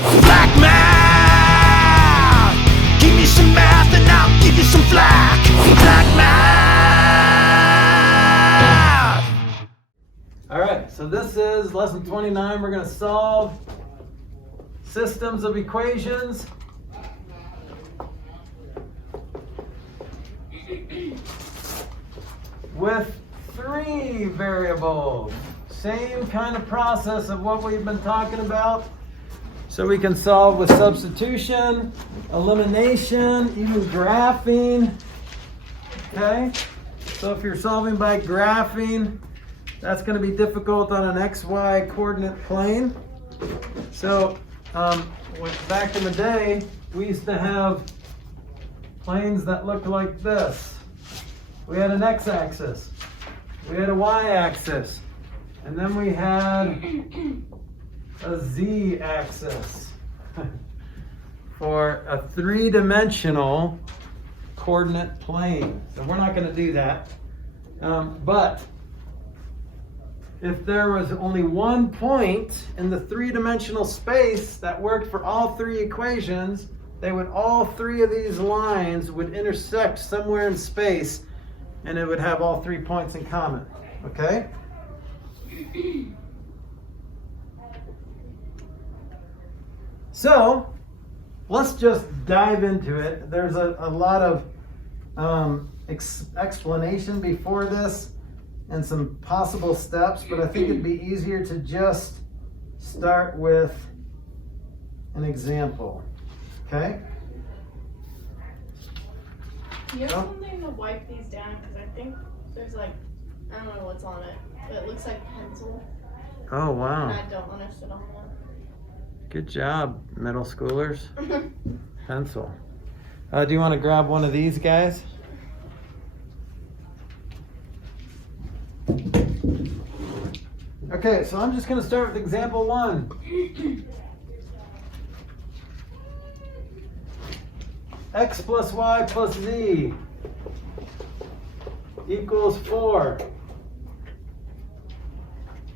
Flack math! Give me some math and I'll give you some flack. Flack math! Alright, so this is lesson 29. We're going to solve systems of equations. With 3 variables. Same kind of process of what we've been talking about. So we can solve with substitution, elimination, even graphing. Okay? So if you're solving by graphing, that's going to be difficult on an XY coordinate plane. So back in the day, we used to have planes that looked like this. We had an x-axis, we had a y-axis, and then we had a z-axis for a 3-dimensional coordinate plane. So we're not going to do that. But if there was only one point in the 3-dimensional space that worked for all 3 equations, all 3 of these lines would intersect somewhere in space, and it would have all 3 points in common. Okay? So let's just dive into it. There's a lot of explanation before this and some possible steps, but I think it'd be easier to just start with an example. Okay? Do you have something to wipe these down? Because I think there's I don't know what's on it, but it looks like pencil. Oh, wow. And I don't want to sit on that. Good job, middle schoolers. Pencil. Do you want to grab one of these guys? Okay, so I'm just going to start with example 1. X plus y plus z equals 4.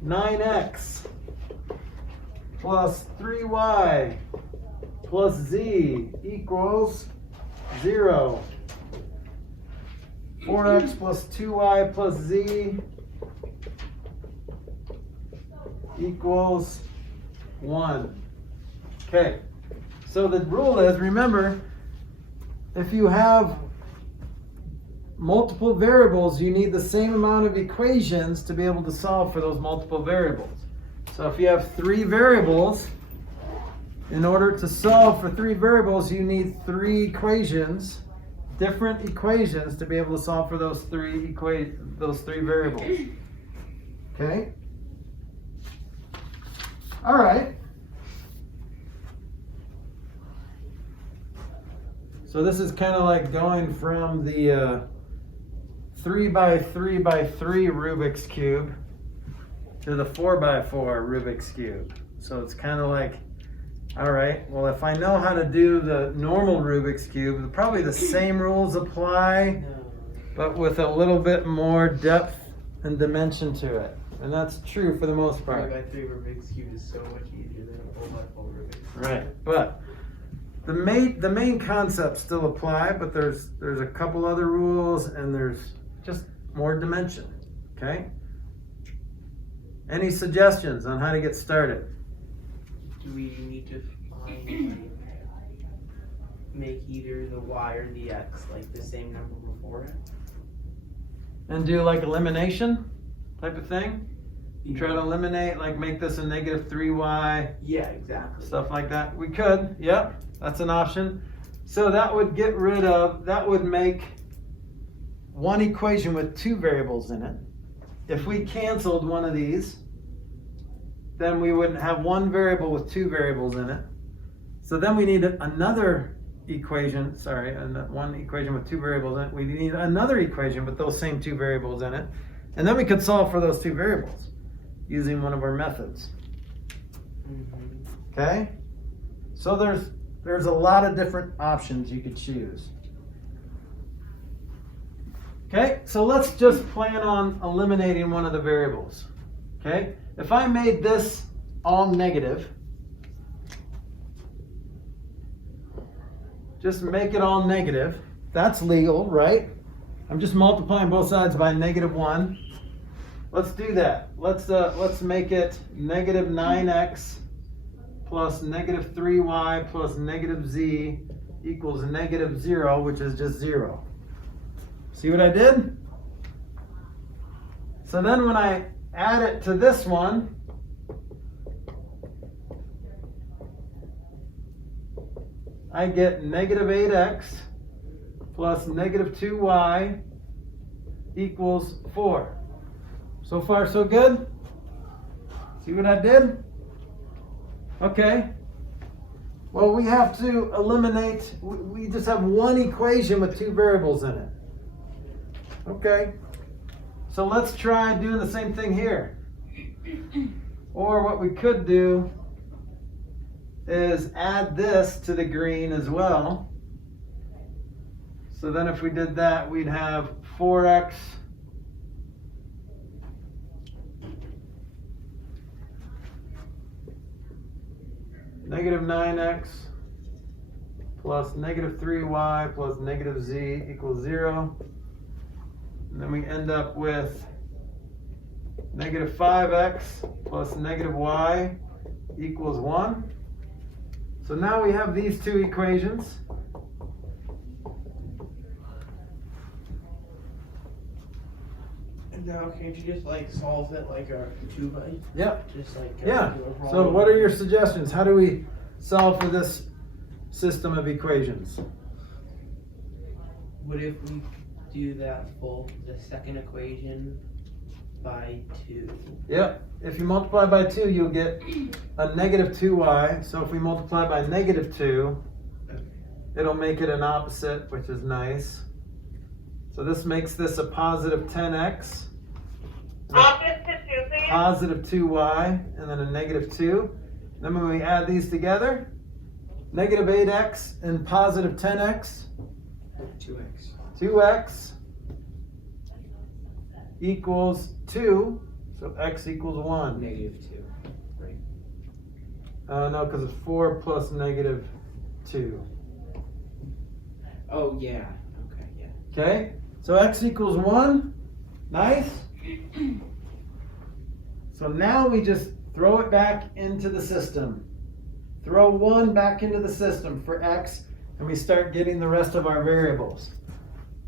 9x plus 3y plus z equals 0. 4x plus 2y plus z equals 1. Okay, so the rule is, remember, if you have multiple variables, you need the same amount of equations to be able to solve for those multiple variables. So if you have 3 variables, in order to solve for 3 variables, you need 3 equations, different equations, to be able to solve for those 3 variables. Okay? All right. So this is kind of like going from the 3 by 3 by 3 Rubik's Cube to the 4 by 4 Rubik's Cube. So it's kind of like, all right, well, if I know how to do the normal Rubik's Cube, probably the same rules apply, but with a little bit more depth and dimension to it. And that's true for the most part. 3 by 3 Rubik's Cube is so much easier than a 4 by 4 Rubik's Cube. Right, but the main concepts still apply, but there's a couple other rules, and there's just more dimension. Okay? Any suggestions on how to get started? Do we need to make either the y or the x like the same number before it? And do like elimination type of thing? You try to eliminate, like make this a negative 3y. Yeah, exactly. Stuff like that. We could, yep, that's an option. So that would that would make one equation with 2 variables in it. If we canceled one of these, then we wouldn't have one variable with 2 variables in it. So then we need another equation, one equation with 2 variables in it. We need another equation with those same 2 variables in it. And then we could solve for those 2 variables using one of our methods. Okay? So there's a lot of different options you could choose. Okay, so let's just plan on eliminating one of the variables. Okay, if I made this all negative, just make it all negative. That's legal, right? I'm just multiplying both sides by -1. Let's do that. Let's make it negative 9x plus negative 3y plus negative z equals negative 0, which is just 0. See what I did? So then when I add it to this one, I get negative 8x plus negative 2y equals 4. So far, so good? See what I did? Okay. Well, we have to eliminate, we just have one equation with two variables in it. Okay. So let's try doing the same thing here. Or what we could do is add this to the green as well. So then if we did that, we'd have 4x negative 9x plus negative 3y plus negative z equals 0. And then we end up with negative 5x plus negative y equals 1. So now we have these two equations. And now can't you just like solve it like a 2-by? Yep. Just like Yeah. do a So problem? what are your suggestions? How do we solve for this system of equations? What if we do that the second equation by 2? Yep. If you multiply by 2, you'll get a negative 2y. So if we multiply by negative 2, it'll make it an opposite, which is nice. So this makes this a positive 10x. Positive 2y, and then a negative 2. Then when we add these together, negative 8x and positive 10x, 2x. 2x equals 2, so x equals 1. Negative 2. Right. No, because it's 4 plus negative 2. Oh, yeah. Okay, yeah. Okay, so x equals 1. Nice. So now we just throw it back into the system. Throw 1 back into the system for x, and we start getting the rest of our variables.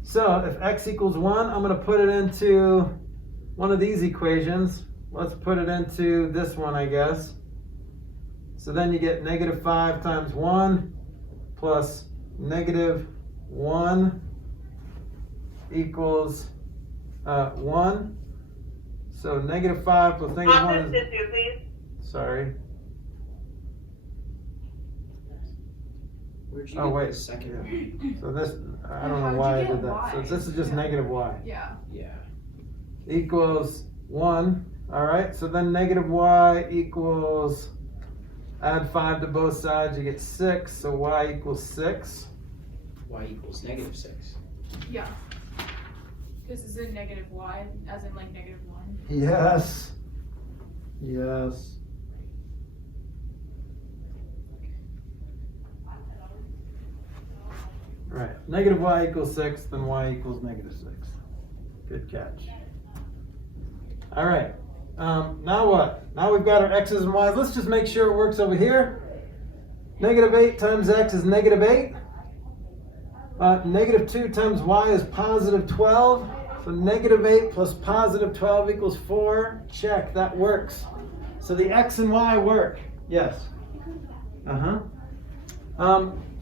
So if x equals 1, I'm going to put it into one of these equations. Let's put it into this one, I guess. So then you get negative 5 times 1 plus negative 1 equals 1. So negative 5 plus negative 1 is... Sorry. Where'd you Oh, get wait. the second one? So this, I don't know How'd why I you did get that. So y? this is just negative y. Yeah. Yeah. Equals 1. All right, so then negative y equals, add 5 to both sides, you get 6. So y equals 6. Y equals negative 6. Yeah. This is a negative y, as in like negative 1. Yes. Yes. Right. Negative y equals 6, then y equals negative 6. Good catch. All right. Now what? Now we've got our x's and y's. Let's just make sure it works over here. Negative 8 times x is negative 8. Negative 2 times y is positive 12. So negative 8 plus positive 12 equals 4. Check, that works. So the x and y work. Yes.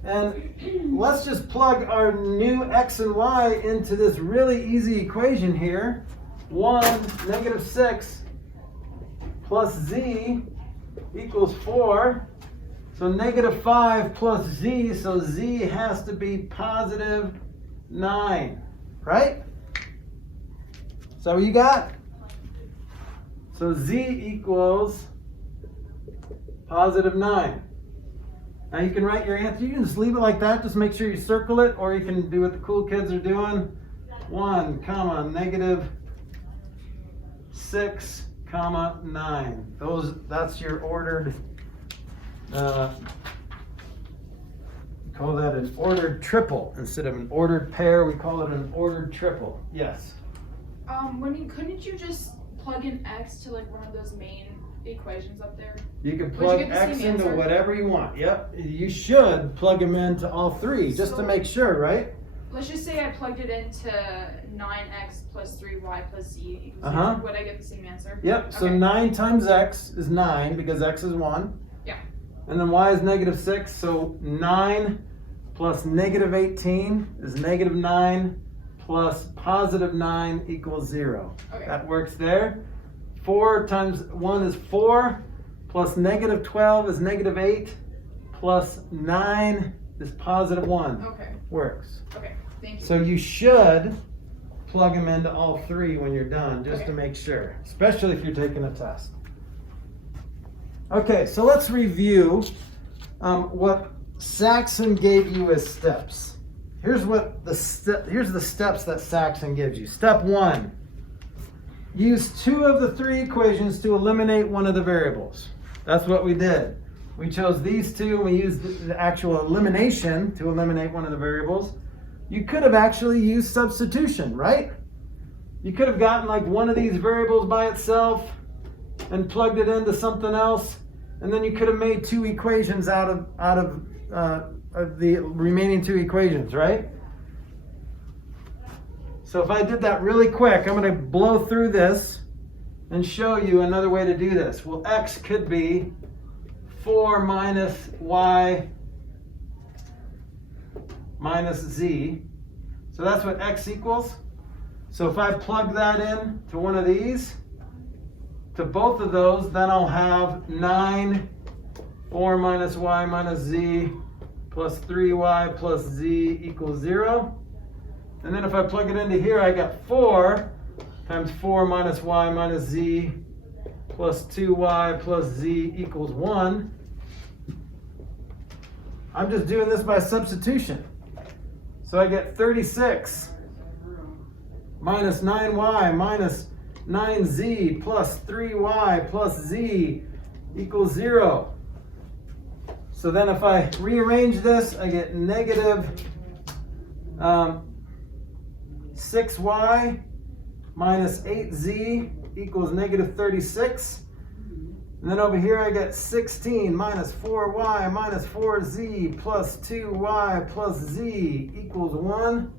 And let's just plug our new x and y into this really easy equation here. 1, negative 6 plus z equals 4. So negative 5 plus z, so z has to be positive 9, right? So you got? So z equals positive 9. Now you can write your answer. You can just leave it like that. Just make sure you circle it, or you can do what the cool kids are doing. 1, comma, negative 6, comma, 9. That's your ordered Call that an ordered triple. Instead of an ordered pair, we call it an ordered triple. Yes? Couldn't you just plug in x to like one of those main equations up there? You can Would you plug get the x same into answer? whatever you want. Yep. You should plug them into all three just to So- make sure, right? Let's just say I plugged it into 9x plus 3y plus z equals Uh-huh. 0. Would I get the same answer? Yep. So Okay. 9 times x is 9 because x is 1. Yeah. And then y is negative 6. So 9 plus negative 18 is negative 9 plus positive 9 equals 0. Okay. That works there. 4 times 1 is 4, plus negative 12 is negative 8, plus 9 is positive 1. Okay. Works. Okay. Thank you. So you should plug them into all three when you're done, just to Okay. make sure, especially if you're taking a test. Okay, so let's review what Saxon gave you as steps. Here's the steps that Saxon gives you. Step 1. Use 2 of the 3 equations to eliminate one of the variables. That's what we did. We chose these 2 and we used the actual elimination to eliminate one of the variables. You could have actually used substitution, right? You could have gotten like one of these variables by itself and plugged it into something else, and then you could have made 2 equations out of the remaining 2 equations, right? So if I did that really quick, I'm going to blow through this and show you another way to do this. Well, x could be 4 minus y minus z. So that's what x equals. So if I plug that in to one of these, to both of those, then I'll have 9, 4 minus y minus z plus 3y plus z equals 0. And then if I plug it into here, I got 4 times 4 minus y minus z plus 2y plus z equals 1. I'm just doing this by substitution. So I get 36 minus 9y minus 9z plus 3y plus z equals 0. So then if I rearrange this, I get negative 6y minus 8z equals negative 36. And then over here I get 16 minus 4y minus 4z plus 2y plus z equals 1.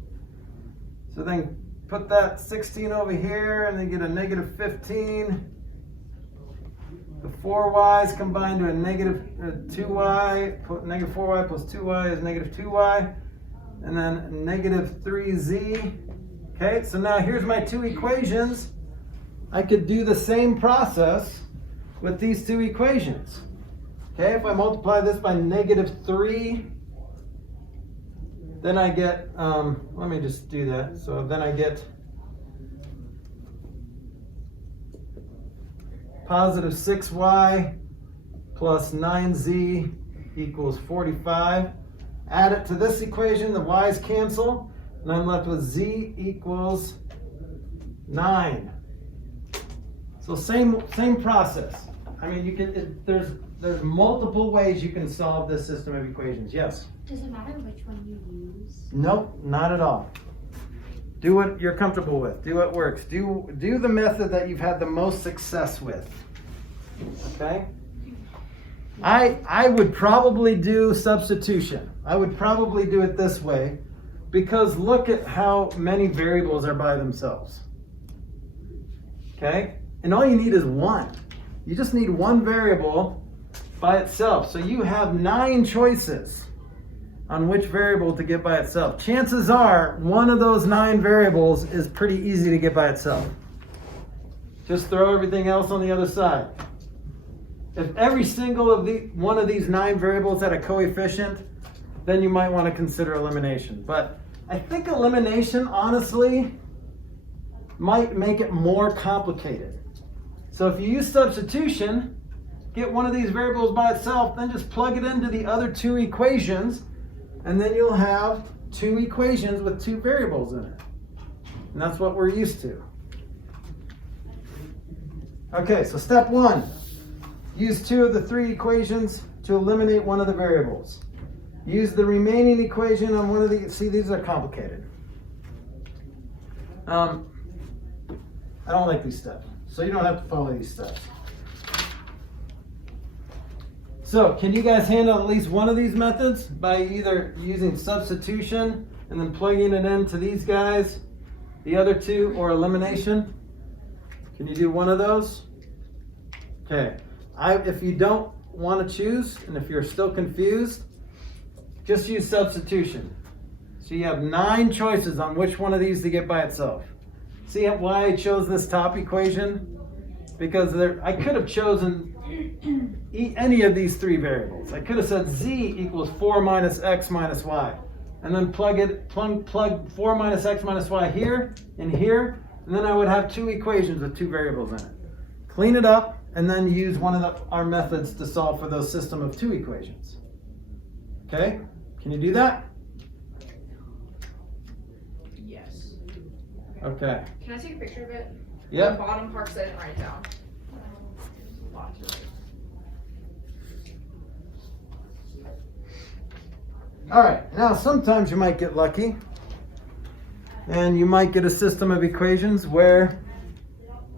So then put that 16 over here and then get a negative 15. The 4y's combined to a negative 2y. Negative 4y plus 2y is negative 2y. And then negative 3z. Okay, so now here's my 2 equations. I could do the same process with these 2 equations. Okay, if I multiply this by negative 3, then I get, let me just do that. So then I get positive 6y plus 9z equals 45. Add it to this equation, the y's cancel, and I'm left with z equals 9. So same process. I mean, you can. There's multiple ways you can solve this system of equations. Yes. Does it matter which one you use? Nope, not at all. Do what you're comfortable with. Do what works. Do the method that you've had the most success with. Okay. I would probably do substitution. I would probably do it this way, because look at how many variables are by themselves. Okay. And all you need is 1. You just need 1 variable by itself. So you have 9 choices on which variable to get by itself. Chances are one of those 9 variables is pretty easy to get by itself. Just throw everything else on the other side. If every single one of these 9 variables had a coefficient, then you might want to consider elimination. But I think elimination, honestly, might make it more complicated. So if you use substitution, get one of these variables by itself, then just plug it into the other 2 equations, and then you'll have 2 equations with 2 variables in it. And that's what we're used to. Okay, so step 1. Use 2 of the 3 equations to eliminate one of the variables. use the remaining equation on one of the, see, these are complicated. I don't like these steps, so you don't have to follow these steps. So, can you guys handle at least one of these methods by either using substitution and then plugging it into these guys, the other two, or elimination? Can you do one of those? Okay. If you don't want to choose, and if you're still confused, just use substitution. So you have 9 choices on which one of these to get by itself. See why I chose this top equation? Because I could have chosen any of these 3 variables. I could have said z equals 4 minus x minus y. And then plug 4 minus x minus y here and here. And then I would have 2 equations with 2 variables in it. Clean it up and then use one of our methods to solve for those system of 2 equations. Okay? Can you do that? Yes. Okay. Can I take a picture of it? Yep. The bottom part, 'cause I didn't write it down. Lots of it. All right, now sometimes you might get lucky and you might get a system of equations where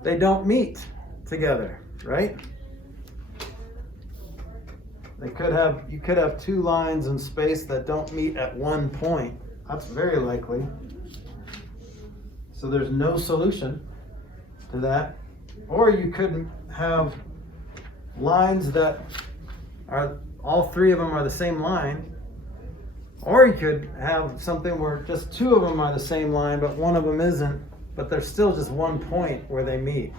they don't meet together, right? You could have 2 lines in space that don't meet at one point. That's very likely. So there's no solution to that. Or you could have lines that are, all 3 of them are the same line. Or you could have something where just 2 of them are the same line, but one of them isn't, but there's still just one point where they meet.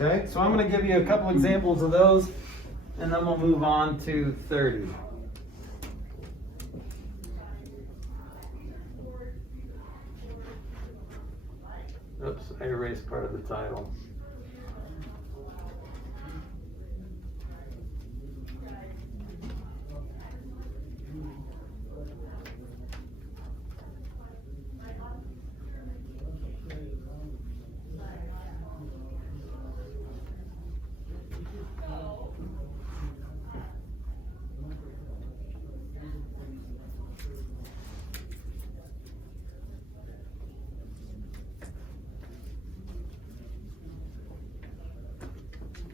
Okay, so I'm going to give you a couple examples of those, and then we'll move on to 30. Oops, I erased part of the title.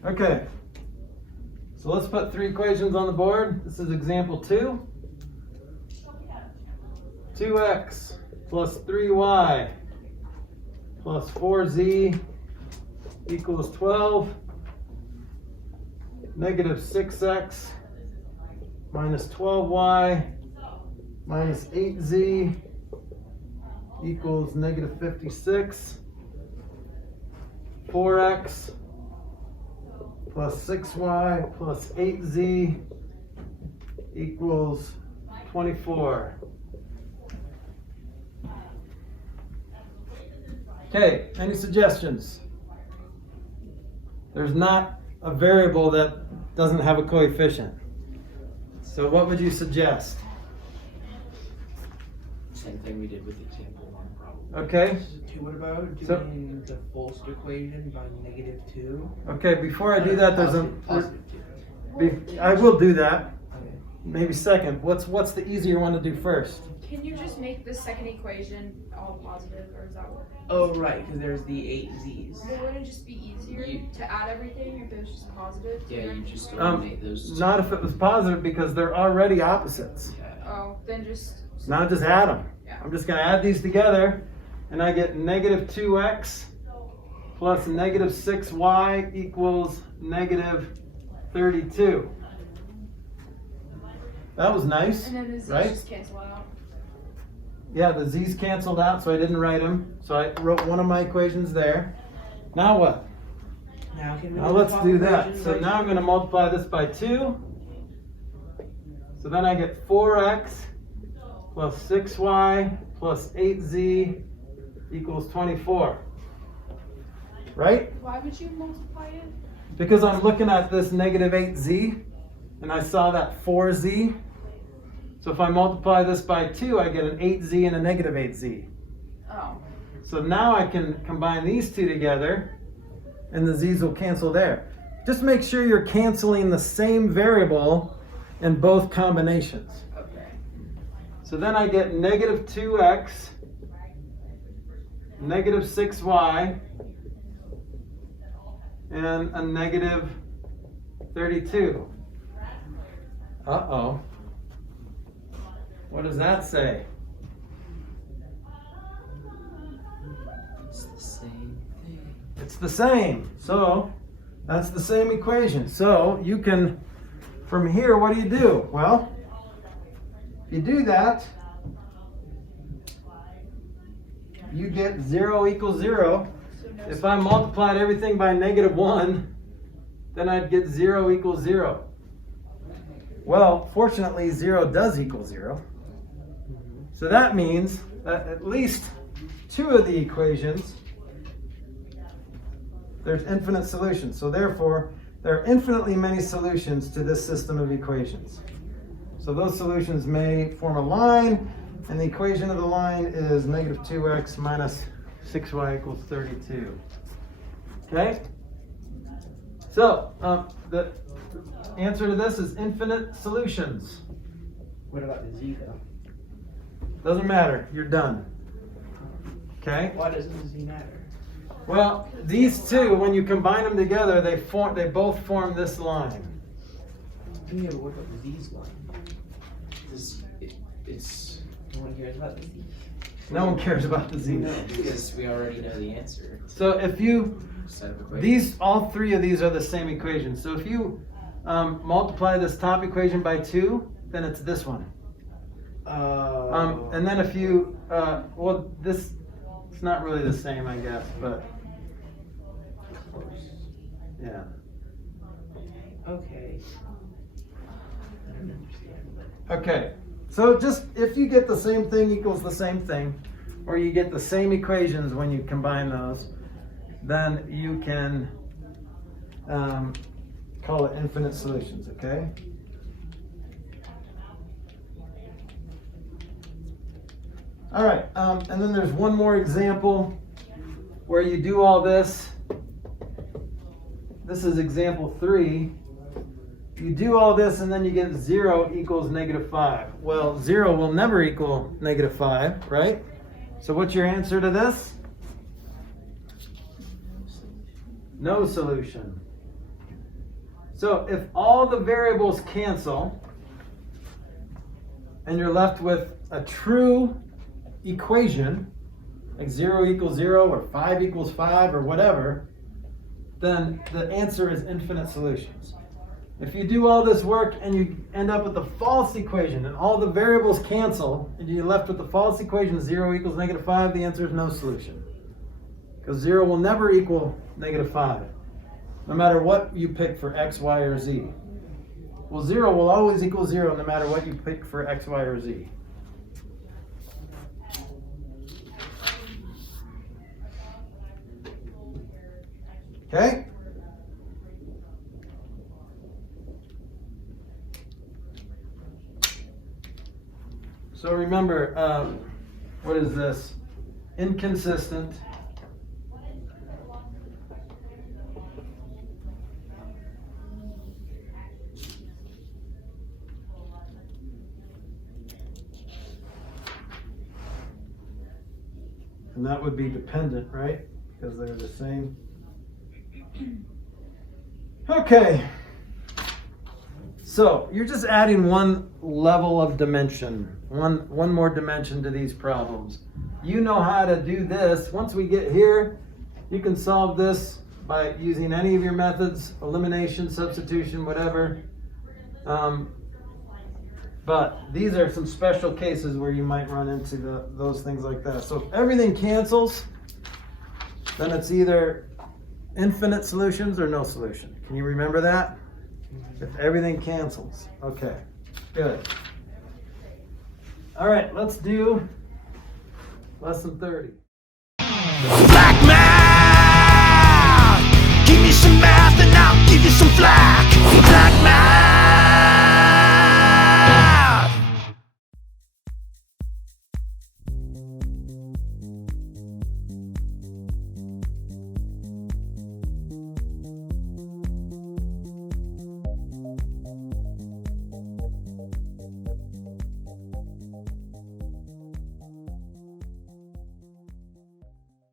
Okay, so let's put 3 equations on the board. This is example 2. 2x plus 3y plus 4z equals 12. Negative 6x minus 12y minus 8z equals negative 56. 4x plus 6y plus 8z equals 24. Okay, any suggestions? There's not a variable that doesn't have a coefficient. So what would you suggest? Same thing we did with example 1, probably. Okay. What about doing So- the first equation by negative 2? Okay, before I do that, there's Positive 2. I will do that. Okay. Maybe second. What's the easier one to do first? Can you just make the second equation all positive, or is that what? Oh, right, because there's the 8 z's. Well, wouldn't it just be easier to add everything if it was just positive? Yeah, you just Um, eliminate those. Not if it was positive because they're already opposites. Oh, then just. Now just add them. Yeah. I'm just going to add these together and I get negative 2x plus negative 6y equals negative 32. That was nice, And then the z's right? just cancel out. Yeah, the z's canceled out, so I didn't write them. So I wrote one of my equations there. Now what? Now can we Now the let's top do that. equation So by now I'm 2? going to multiply this by 2. So then I get 4x plus 6y plus 8z equals 24. Right? Why would you multiply it? Because I'm looking at this negative 8z and I saw that 4z. So if I multiply this by 2, I get an 8z and a negative 8z. Oh. So now I can combine these two together and the z's will cancel there. Just make sure you're canceling the same variable in both combinations. Okay. So then I get negative 2x, negative 6y, and a negative 32. Uh-oh. What does that say? It's the same thing. It's the same. So that's the same equation. So you can, from here, what do? Well, if you do that, you get 0 equals 0. So no If I multiplied everything by negative 1, then I'd get 0 equals 0. Well, fortunately, 0 does equal 0. So that means that at least 2 of the equations, there's infinite solutions. So therefore, there are infinitely many solutions to this system of equations. So those solutions may form a line, and the equation of the line is negative 2x minus 6y equals 32. Okay? So, the answer to this is infinite solutions. What about the z though? Doesn't matter, you're done. Okay? Why doesn't the z matter? Well, these two, when you combine them together, they both form this line. Yeah, but what about the z's line? It's No one cares about the z. No one cares about the z. because we already know the answer. So if you, Set of equations. all three of these are the same equation. So if you multiply this top equation by 2, then it's this one. And then if you, well, this, it's not really the same, I guess, but yeah. Okay. I don't understand, but Okay, so just if you get the same thing equals the same thing, or you get the same equations when you combine those, then you can call it infinite solutions, okay? All right, and then there's one more example where you do all this. This is example 3. You do all this and then you get 0 equals negative 5. Well, 0 will never equal negative 5, right? So what's your answer to this? No solution. So if all the variables cancel and you're left with a true equation, like 0 equals 0 or 5 equals 5 or whatever, then the answer is infinite solutions. If you do all this work and you end up with a false equation and all the variables cancel and you're left with the false equation 0 equals negative 5, the answer is no solution. Because 0 will never equal negative 5, no matter what you pick for x, y, or z. Well, 0 will always equal 0 no matter what you pick for x, y, or z. Okay? So remember, what is this? Inconsistent. And that would be dependent, right? Because they're the same. Okay. So you're just adding one level of dimension, one more dimension to these problems. You know how to do this. Once we get here, you can solve this by using any of your methods, elimination, substitution, whatever. But these are some special cases where you might run into those things like that. So if everything cancels, then it's either infinite solutions or no solution. Can you remember that? If everything cancels. Okay, good. All right, let's do lesson 30. Flack math! Give me some math and I'll give you some flack. Flack math!